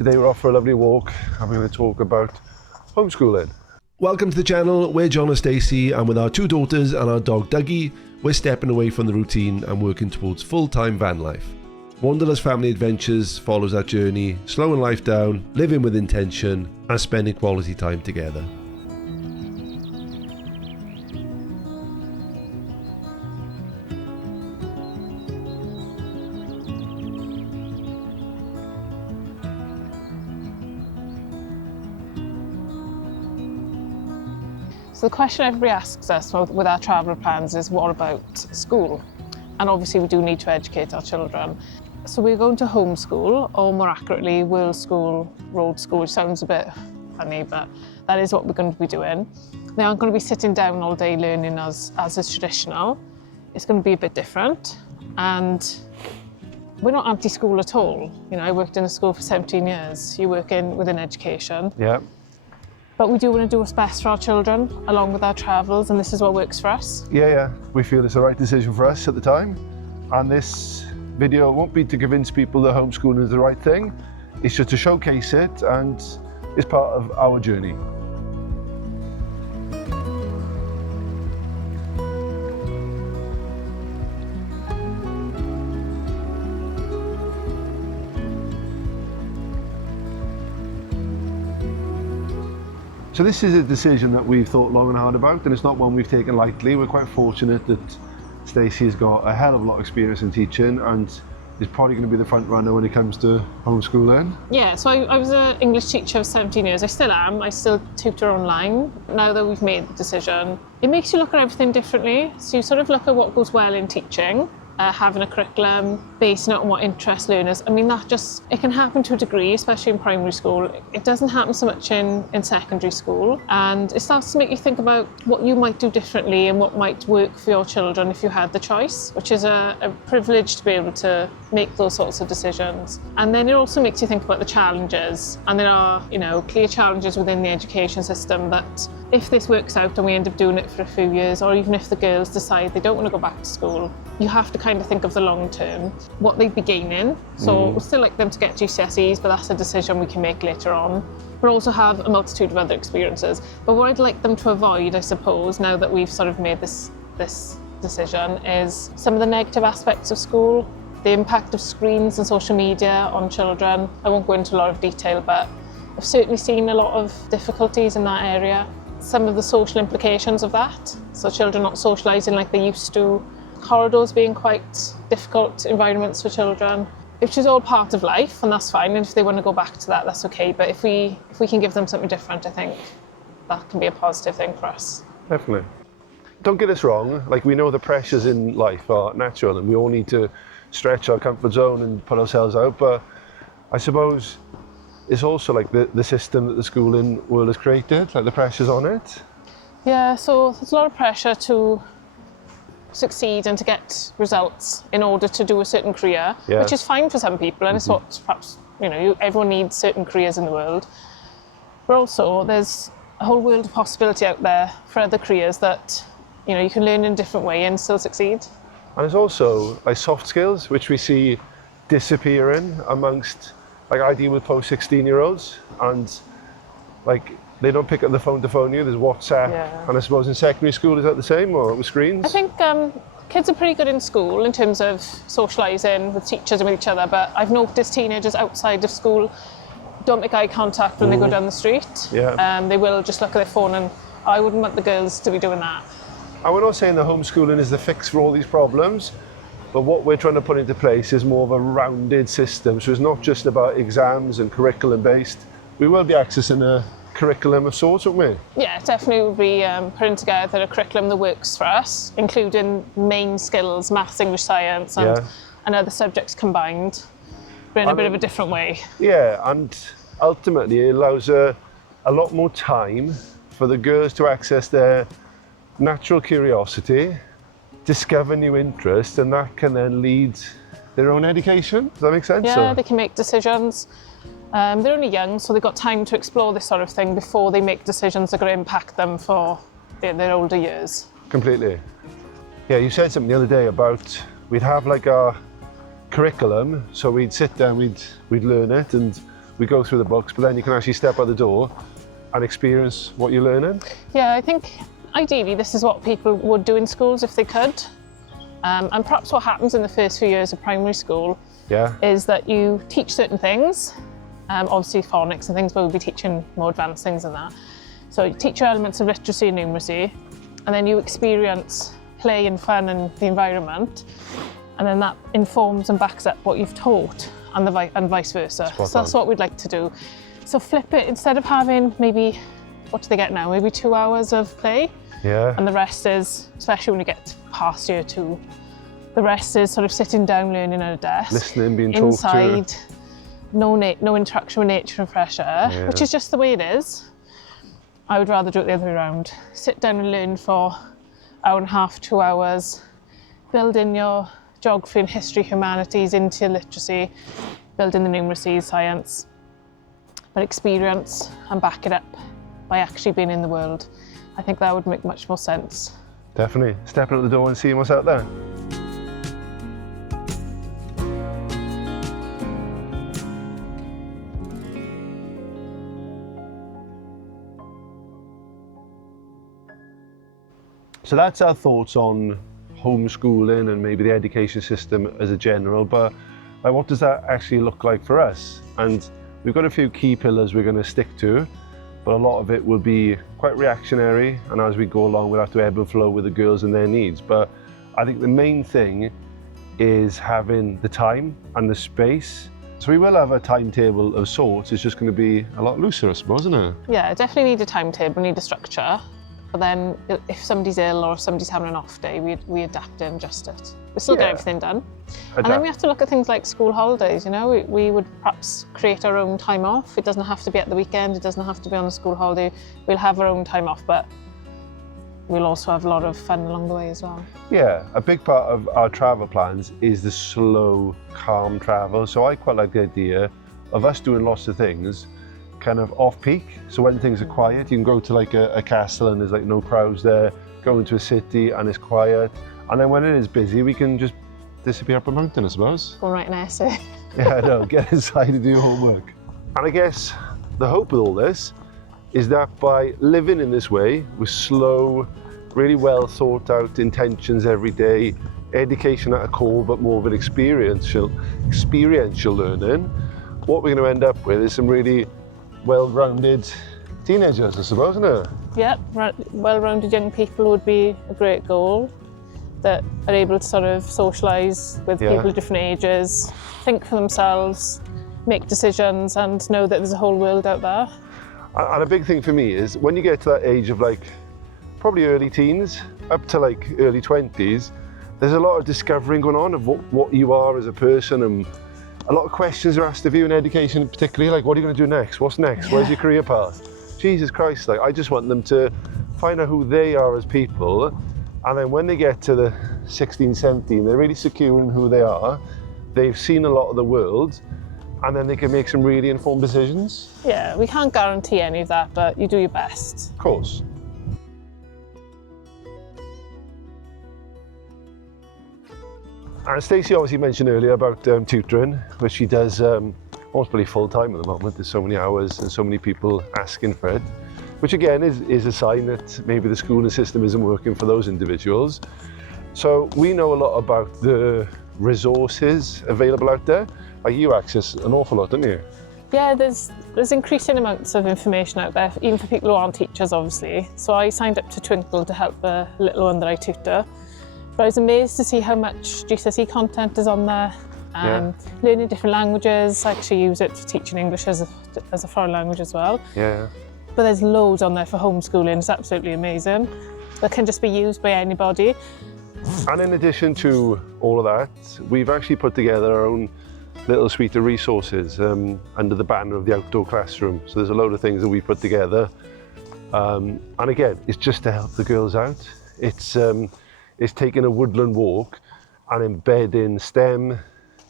Today we're off for a lovely walk and we're going to talk about homeschooling. Welcome to the channel. We're John and Stacey, and with our two daughters and our dog Dougie, we're stepping away from the routine and working towards full-time van life. Wanderlust Family Adventures follows that journey, slowing life down, living with intention, and spending quality time together. So the question everybody asks us with our travel plans is, what about school? And obviously we do need to educate our children. So we're going to homeschool, or more accurately, world school, road school, which sounds a bit funny, but that is what we're going to be doing. They aren't going to be sitting down all day learning as is traditional. It's going to be a bit different. And we're not anti-school at all. You know, I worked in a school for 17 years. You work within education. Yeah. But we do want to do what's best for our children, along with our travels, and this is what works for us. Yeah. We feel it's the right decision for us at the time. And this video won't be to convince people that homeschooling is the right thing. It's just to showcase it, and it's part of our journey. So this is a decision that we've thought long and hard about, and it's not one we've taken lightly. We're quite fortunate that Stacey's got a hell of a lot of experience in teaching and is probably going to be the front runner when it comes to homeschooling. Yeah, so I was an English teacher for 17 years. I still am. I still tutor online. Now that we've made the decision, it makes you look at everything differently. So you sort of look at what goes well in teaching, having a curriculum, basing it on what interests learners. I mean, it can happen to a degree, especially in primary school. It doesn't happen so much in secondary school. And it starts to make you think about what you might do differently and what might work for your children if you had the choice, which is a privilege to be able to make those sorts of decisions. And then it also makes you think about the challenges. And there are, clear challenges within the education system that if this works out and we end up doing it for a few years, or even if the girls decide they don't want to go back to school, you have to kind of think of the long term, what they'd be gaining. So we'd still like them to get GCSEs, but that's a decision we can make later on. We'll also have a multitude of other experiences. But what I'd like them to avoid, I suppose, now that we've sort of made this decision, is some of the negative aspects of school, the impact of screens and social media on children. I won't go into a lot of detail, but I've certainly seen a lot of difficulties in that area. Some of the social implications of that, so children not socialising like they used to, corridors being quite difficult environments for children, which is all part of life, and that's fine, and if they want to go back to that, that's okay, but if we can give them something different, I think that can be a positive thing for us. Definitely. Don't get us wrong, we know the pressures in life are natural and we all need to stretch our comfort zone and put ourselves out, but I suppose it's also the system that the schooling world has created, the pressures on it. Yeah, so there's a lot of pressure to succeed and to get results in order to do a certain career, which is fine for some people, and it's what perhaps, everyone needs certain careers in the world. But also there's a whole world of possibility out there for other careers that, you can learn in a different way and still succeed. And there's also soft skills, which we see disappearing amongst, I deal with post 16-year-olds, and they don't pick up the phone to phone you. There's WhatsApp, and I suppose in secondary school is that the same, or with screens? I think kids are pretty good in school in terms of socialising with teachers and with each other, but I've noticed teenagers outside of school don't make eye contact when they go down the street. They will just look at their phone, and I wouldn't want the girls to be doing that. And we're not saying that homeschooling is the fix for all these problems, but what we're trying to put into place is more of a rounded system. So it's not just about exams and curriculum based. We will be accessing a curriculum of sorts, won't we? Yeah, definitely we'll be putting together a curriculum that works for us, including main skills, maths, English, science, and other subjects combined, but in a bit of a different way. Yeah, and ultimately it allows a lot more time for the girls to access their natural curiosity, discover new interests, and that can then lead their own education. Does that make sense? Yeah, they can make decisions. They're only young, so they've got time to explore this sort of thing before they make decisions that are going to impact them for their older years. Completely. Yeah, you said something the other day about we'd have our curriculum, so we'd sit down, we'd learn it, and we go through the books, but then you can actually step out the door and experience what you're learning. Yeah, I think ideally this is what people would do in schools if they could. And perhaps what happens in the first few years of primary school is that you teach certain things, obviously phonics and things, but we'll be teaching more advanced things than that. So you teach your elements of literacy and numeracy, and then you experience play and fun and the environment, and then that informs and backs up what you've taught, and vice versa. So that's what we'd like to do. So flip it, instead of having maybe, what do they get now? Maybe 2 hours of play. Yeah. And the rest is, especially when you get past year 2, the rest is sort of sitting down, learning at a desk. Listening, being talked to. Inside, no interaction with nature and fresh air, which is just the way it is. I would rather do it the other way around. Sit down and learn for hour and a half, 2 hours, build in your geography and history, humanities into your literacy, build in the numeracy, science, but experience and back it up by actually being in the world. I think that would make much more sense. Definitely. Stepping out the door and seeing what's out there. So that's our thoughts on homeschooling and maybe the education system as a general, but like, what does that actually look like for us? And we've got a few key pillars we're going to stick to, but a lot of it will be quite reactionary, and as we go along we'll have to ebb and flow with the girls and their needs. But I think the main thing is having the time and the space. So we will have a timetable of sorts, it's just going to be a lot looser, I suppose, isn't it? Yeah, definitely need a timetable, need a structure. But then if somebody's ill or if somebody's having an off day, we adapt it and adjust it. We still get everything done. And then we have to look at things like school holidays, you know. We would perhaps create our own time off. It doesn't have to be at the weekend, it doesn't have to be on a school holiday. We'll have our own time off, but we'll also have a lot of fun along the way as well. Yeah, a big part of our travel plans is the slow, calm travel. So I quite like the idea of us doing lots of things kind of off-peak, so when things are quiet you can go to like a castle and there's like no crowds there, go into a city and it's quiet, and then when it is busy we can just disappear up a mountain, I suppose. Go and write an essay. Yeah, I know, get inside and do your homework. And I guess the hope with all this is that by living in this way with slow, really well thought out intentions every day, education at a core but more of an experiential learning, what we're going to end up with is some really well-rounded teenagers, I suppose, isn't it? Yeah, well-rounded young people would be a great goal, that are able to sort of socialise with people of different ages, think for themselves, make decisions and know that there's a whole world out there. And a big thing for me is when you get to that age of like probably early teens up to like early 20s, there's a lot of discovering going on of what you are as a person, and a lot of questions are asked of you in education particularly, like what are you going to do next? What's next? Where's your career path? Jesus Christ, like I just want them to find out who they are as people, and then when they get to the 16, 17, they're really secure in who they are, they've seen a lot of the world, and then they can make some really informed decisions. Yeah, we can't guarantee any of that, but you do your best. Of course. And Stacey obviously mentioned earlier about tutoring, which she does almost probably full time at the moment. There's so many hours and so many people asking for it, which again is a sign that maybe the schooling system isn't working for those individuals. So we know a lot about the resources available out there. Like you access an awful lot, don't you? Yeah, there's increasing amounts of information out there, even for people who aren't teachers, obviously. So I signed up to Twinkle to help a little one that I tutor. But I was amazed to see how much GCSE content is on there. Learning different languages. I actually use it for teaching English as a foreign language as well. Yeah. But there's loads on there for homeschooling. It's absolutely amazing. That can just be used by anybody. And in addition to all of that, we've actually put together our own little suite of resources under the banner of the outdoor classroom. So there's a load of things that we put together. And again, it's just to help the girls out. It's taking a woodland walk and embedding STEM,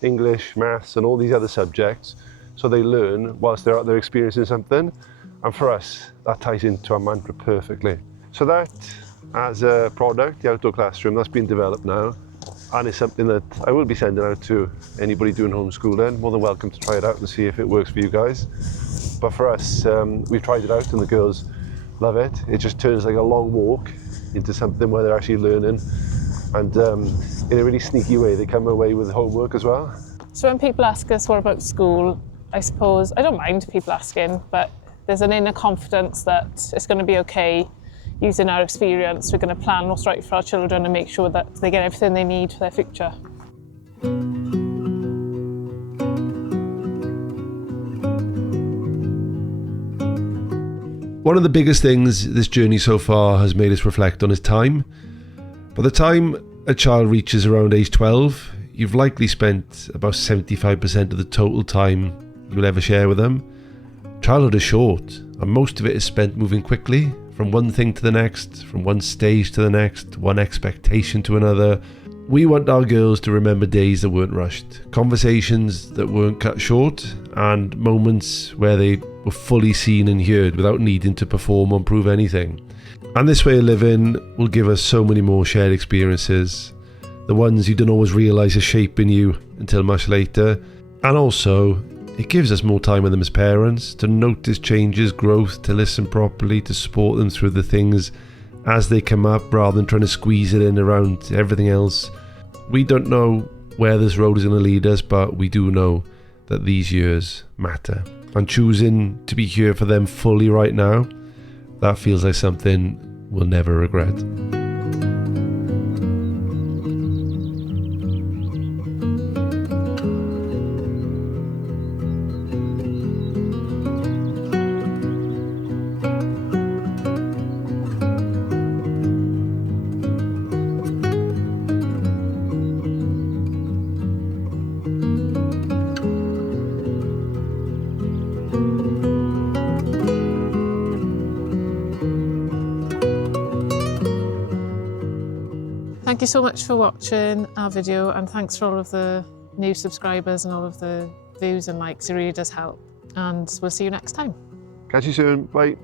English, maths and all these other subjects so they learn whilst they're out there experiencing something. And for us, that ties into our mantra perfectly. So that, as a product, the outdoor classroom, that's been developed now. And it's something that I will be sending out to anybody doing homeschooling. More than welcome to try it out and see if it works for you guys. But for us, we've tried it out and the girls love it. It just turns like a long walk into something where they're actually learning. And in a really sneaky way, they come away with homework as well. So when people ask us what about school, I suppose, I don't mind people asking, but there's an inner confidence that it's going to be okay. Using our experience, we're going to plan what's right for our children and make sure that they get everything they need for their future. One of the biggest things this journey so far has made us reflect on is time. By the time a child reaches around age 12, you've likely spent about 75% of the total time you'll ever share with them. Childhood is short, and most of it is spent moving quickly, from one thing to the next, from one stage to the next, one expectation to another. We want our girls to remember days that weren't rushed, conversations that weren't cut short, and moments where they were fully seen and heard without needing to perform or prove anything. And this way of living will give us so many more shared experiences, the ones you don't always realise are shaping you until much later. And also, it gives us more time with them as parents, to notice changes, growth, to listen properly, to support them through the things as they come up, rather than trying to squeeze it in around everything else. We don't know where this road is going to lead us, but we do know that these years matter. And choosing to be here for them fully right now, that feels like something we'll never regret. Thank you so much for watching our video, and thanks for all of the new subscribers and all of the views and likes. It really does help. And we'll see you next time. Catch you soon. Bye.